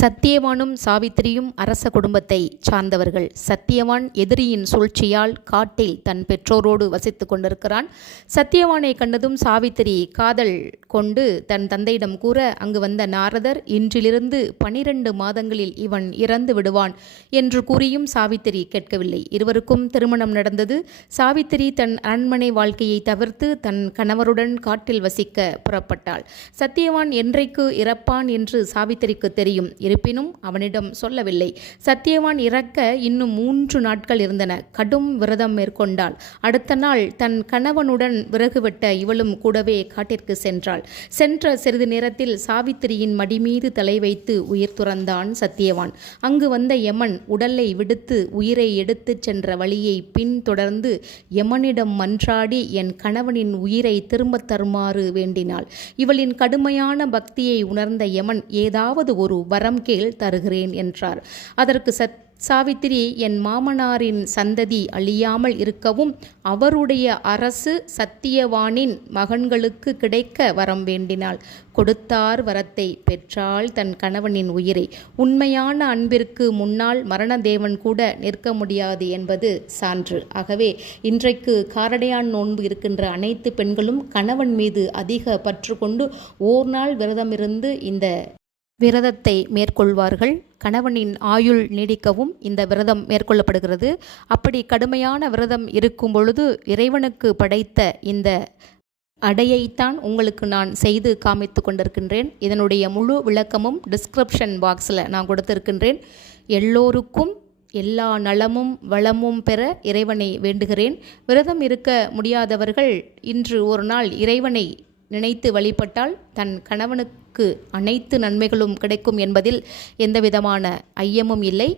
சத்தியவானும் சாவித்திரியும் அரச குடும்பத்தை சார்ந்தவர்கள். சத்தியவான் எதிரியின் சூழ்ச்சியால் காட்டில் தன் பெற்றோரோடு வசித்துக் கொண்டிருக்கிறான். சத்தியவானை கண்டதும் சாவித்திரி காதல் கொண்டு தன் தந்தையிடம் கூற அங்கு வந்த நாரதர் இன்றிலிருந்து பனிரெண்டு மாதங்களில் இவன் இறந்து விடுவான் என்று கூறியும் சாவித்திரி கேட்கவில்லை. இருவருக்கும் திருமணம் நடந்தது. சாவித்திரி தன் அரண்மனை வாழ்க்கையை தவிர்த்து தன் கணவருடன் காட்டில் வசிக்க புறப்பட்டாள். சத்தியவான் என்றைக்கு இறப்பான் என்று சாவித்திரிக்கு தெரியும். இருப்பினும் அவனிடம் சொல்லவில்லை. சத்தியவான் இறக்க இன்னும் மூன்று நாட்கள் இருந்தன. கடும் விரதம் மேற்கொண்டாள். அடுத்த நாள் தன் கணவனுடன் விறகு வெட்ட இவளும் கூடவே காட்டிற்கு சென்றாள். சென்ற சிறிது நேரத்தில் சாவித்திரியின் மடி மீது தலை வைத்து உயிர் துறந்தான் சத்தியவான். அங்கு வந்த யமன் உடலை விடுத்து உயிரை எடுத்துச் சென்ற வழியை பின்தொடர்ந்து யமனிடம் மன்றாடி என் கணவனின் உயிரை திரும்பத் தருமாறு வேண்டினாள். இவளின் கடுமையான பக்தியை உணர்ந்த யமன் ஏதாவது ஒரு வரம் கீழ் தருகிறேன் என்றார். அதற்கு சத் சாவித்திரி என் மாமனாரின் சந்ததி அழியாமல் இருக்கவும் அவருடைய அரசு சத்தியவானின் மகன்களுக்கு கிடைக்க வரம் வேண்டினாள். கொடுத்தார் வரத்தை பெற்றால் தன் கணவனின் உயிரை. உண்மையான அன்பிற்கு முன்னால் மரணதேவன் கூட நிற்க முடியாது என்பது சான்று. ஆகவே இன்றைக்கு காரடையான் நோன்பு இருக்கின்ற அனைத்து பெண்களும் கணவன் மீது அதிக பற்று கொண்டு ஓர் நாள் விரதமிருந்து இந்த விரதத்தை மேற்கொள்வார்கள். கணவனின் ஆயுள் நீடிக்கவும் இந்த விரதம் மேற்கொள்ளப்படுகிறது. அப்படி கடுமையான விரதம் இருக்கும் பொழுது இறைவனுக்கு படைத்த இந்த அடையைத்தான் உங்களுக்கு நான் செய்து காமித்து கொண்டிருக்கின்றேன். இதனுடைய முழு விளக்கமும் டிஸ்கிரிப்ஷன் பாக்ஸில் நான் கொடுத்திருக்கின்றேன். எல்லோருக்கும் எல்லா நலமும் வளமும் பெற இறைவனை வேண்டுகிறேன். விரதம் இருக்க முடியாதவர்கள் இன்று ஒரு நாள் இறைவனை நினைத்து வழிபட்டால் தன் கணவனுக்கு அனைத்து நன்மைகளும் கிடைக்கும் என்பதில் எந்தவிதமான ஐயமும் இல்லை.